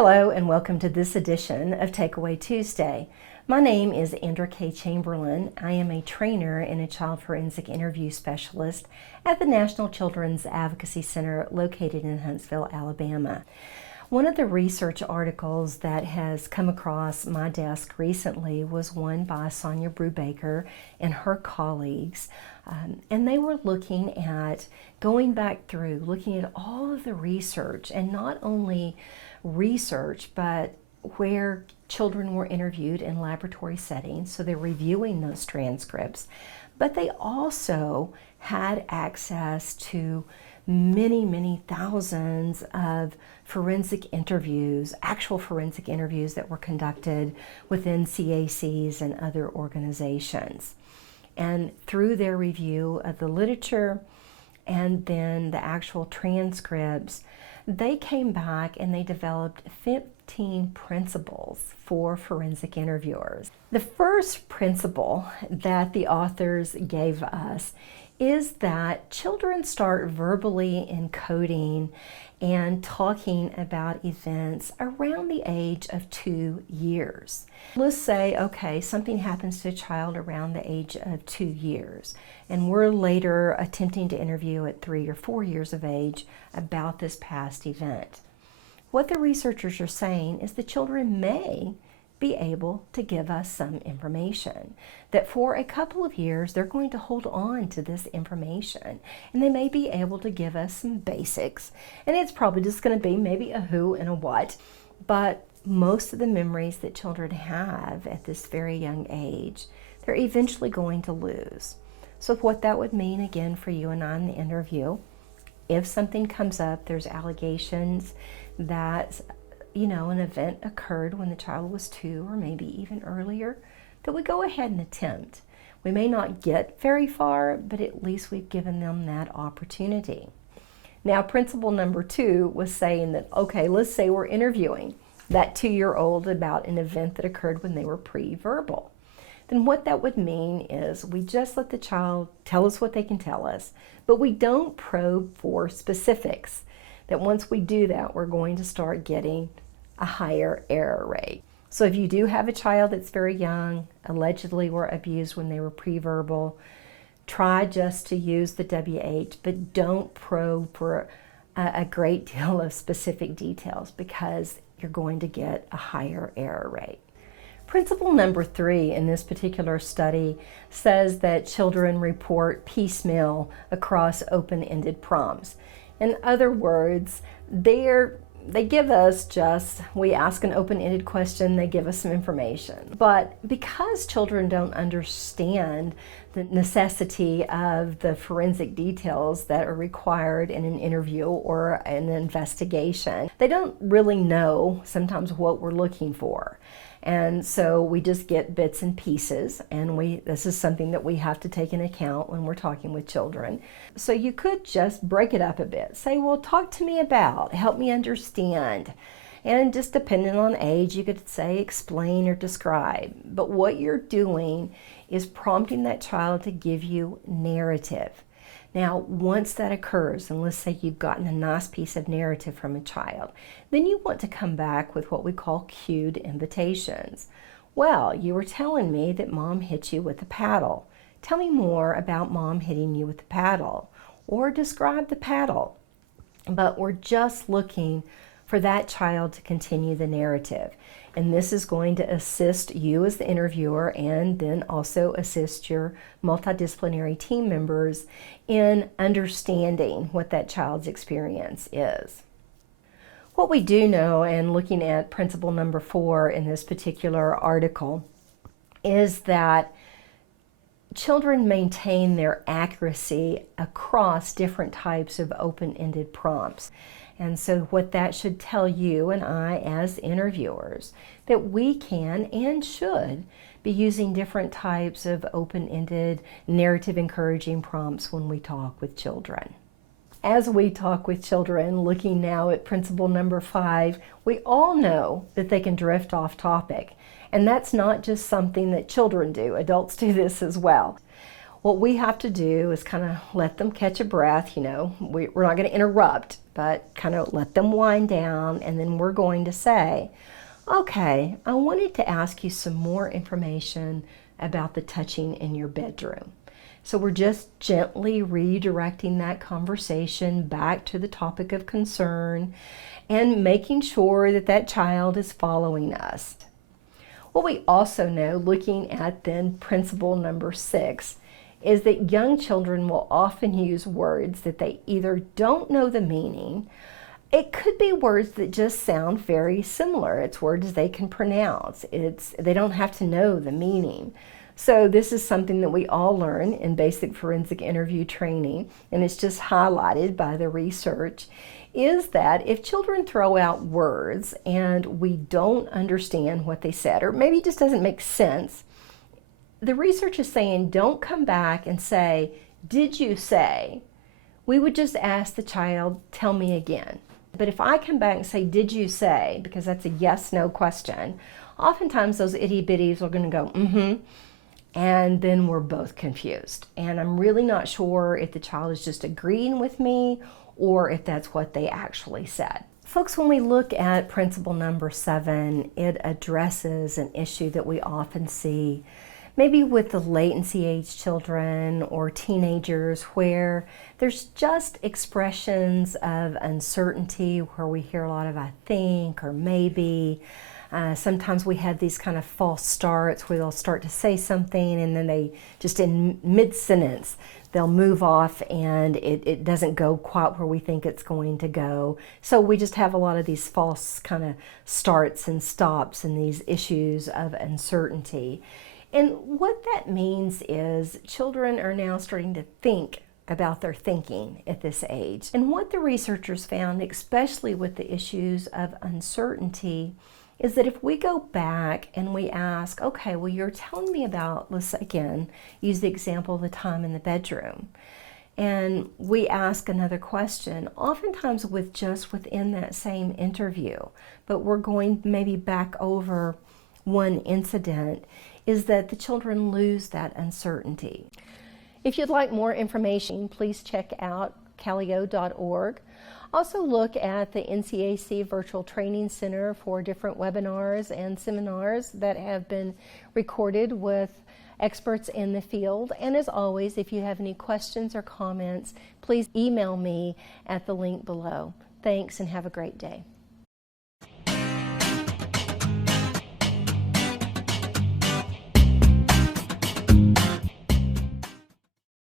Hello and welcome to this edition of Takeaway Tuesday. My name is Andra K. Chamberlain. I am a trainer and a child forensic interview specialist at the National Children's Advocacy Center located in Huntsville, Alabama. One of the research articles that has come across my desk recently was one by Sonia Brubaker and her colleagues. And they were looking at going back through, looking at all of the research, and not only research, but where children were interviewed in laboratory settings. So they're reviewing those transcripts, but they also had access to many thousands of forensic interviews, actual forensic interviews that were conducted within CACs and other organizations. And through their review of the literature and then the actual transcripts, they came back and they developed 15 principles for forensic interviewers. The first principle that the authors gave us is that children start verbally encoding and talking about events around the age of 2 years. Let's say, okay, something happens to a child around the age of 2 years, and we're later attempting to interview at 3 or 4 years of age about this past event. What the researchers are saying is the children may be able to give us some information, that for a couple of years they're going to hold on to this information, and they may be able to give us some basics, and it's probably just going to be maybe a who and a what, but most of the memories that children have at this very young age, they're eventually going to lose. So what that would mean again for you and I in the interview, if something comes up, there's allegations that an event occurred when the child was 2 or maybe even earlier, that we go ahead and attempt. We may not get very far, but at least we've given them that opportunity. Now, principle number 2 was saying that, okay, let's say we're interviewing that 2-year-old about an event that occurred when they were pre-verbal. Then what that would mean is we just let the child tell us what they can tell us, but we don't probe for specifics. That once we do that, we're going to start getting a higher error rate. So if you do have a child that's very young, allegedly were abused when they were pre-verbal, try just to use the WH, but don't probe for a great deal of specific details because you're going to get a higher error rate. Principle number 3 in this particular study says that children report piecemeal across open-ended prompts. In other words, they give us we ask an open-ended question, they give us some information. But because children don't understand the necessity of the forensic details that are required in an interview or an investigation, they don't really know sometimes what we're looking for. And so we just get bits and pieces, and this is something that we have to take into account when we're talking with children. So you could just break it up a bit. Say, well, talk to me about, help me understand. And just depending on age, you could say explain or describe. But what you're doing is prompting that child to give you narrative. Now, once that occurs, and let's say you've gotten a nice piece of narrative from a child, then you want to come back with what we call cued invitations. Well, you were telling me that mom hit you with a paddle. Tell me more about mom hitting you with the paddle, or describe the paddle. But we're just looking for that child to continue the narrative. And this is going to assist you as the interviewer and then also assist your multidisciplinary team members in understanding what that child's experience is. What we do know, and looking at principle number 4 in this particular article, is that children maintain their accuracy across different types of open-ended prompts. And so what that should tell you and I as interviewers, that we can and should be using different types of open-ended, narrative encouraging prompts when we talk with children. As we talk with children, looking now at principle number 5, we all know that they can drift off topic. And that's not just something that children do, adults do this as well. what we have to do is kind of let them catch a breath. We're not going to interrupt, but kind of let them wind down, and then we're going to say, okay, I wanted to ask you some more information about the touching in your bedroom. So we're just gently redirecting that conversation back to the topic of concern and making sure that that child is following us. What we also know, looking at then principle number 6, is that young children will often use words that they either don't know the meaning. It could be words that just sound very similar. It's words they can pronounce. They don't have to know the meaning. So this is something that we all learn in basic forensic interview training, and it's just highlighted by the research, is that if children throw out words and we don't understand what they said, or maybe it just doesn't make sense, the research is saying don't come back and say, did you say? We would just ask the child, tell me again. But if I come back and say, did you say, because that's a yes-no question, oftentimes those itty-bitties are going to go, mm-hmm, and then we're both confused. And I'm really not sure if the child is just agreeing with me or if that's what they actually said. Folks, when we look at principle number 7, it addresses an issue that we often see, maybe with the latency age children or teenagers, where there's just expressions of uncertainty, where we hear a lot of I think or maybe. Sometimes we have these kind of false starts where they'll start to say something and then they just in mid-sentence they'll move off and it doesn't go quite where we think it's going to go. So we just have a lot of these false kind of starts and stops and these issues of uncertainty. And what that means is children are now starting to think about their thinking at this age. And what the researchers found, especially with the issues of uncertainty, is that if we go back and we ask, okay, well, you're telling me about, let's again use the example of the time in the bedroom, and we ask another question, oftentimes within that same interview, but we're going maybe back over one incident, is that the children lose that uncertainty. If you'd like more information, please check out calio.org. Also look at the NCAC Virtual Training Center for different webinars and seminars that have been recorded with experts in the field. And as always, if you have any questions or comments, please email me at the link below. Thanks and have a great day.